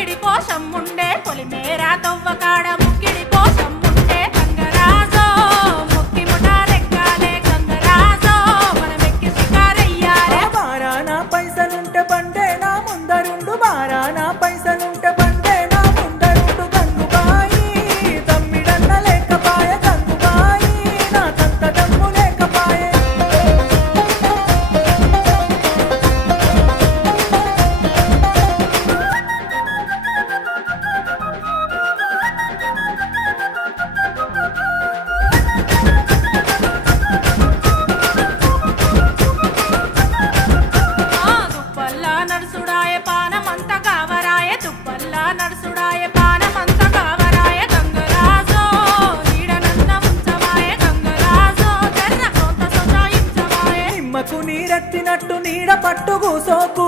ముక్కిడి పోషం ఉండే పొలిమేరా తవ్వకాడ ముక్కిడి పోషం ఉండే గంగరాజో ముక్కి ముఠాలెక్కాలే గంగరాజో మనమెక్కి షికారయ్యాలే బారానా పైసలుంటే బండే నా ముందరుండు బారానా పైసలుంటే బండే నా ముందరుండు గంగుబాయి తమ్మిడన్న లేకపాయ గంగుబాయి నా తంత దమ్ము లేకపాయే దుప్పల్లా నడుసుడాయ పానమంత కావరాయ దుప్పల్లా నడుసుడాయ పానమంత కావరాయ గంగరాజో నీడనన్న ఉంచవాయ గంగరాజో తెర్ర కొంత సొచాయించవాయ నిమ్మకు నీరెత్తినట్టు నీడ పట్టు కూసోకు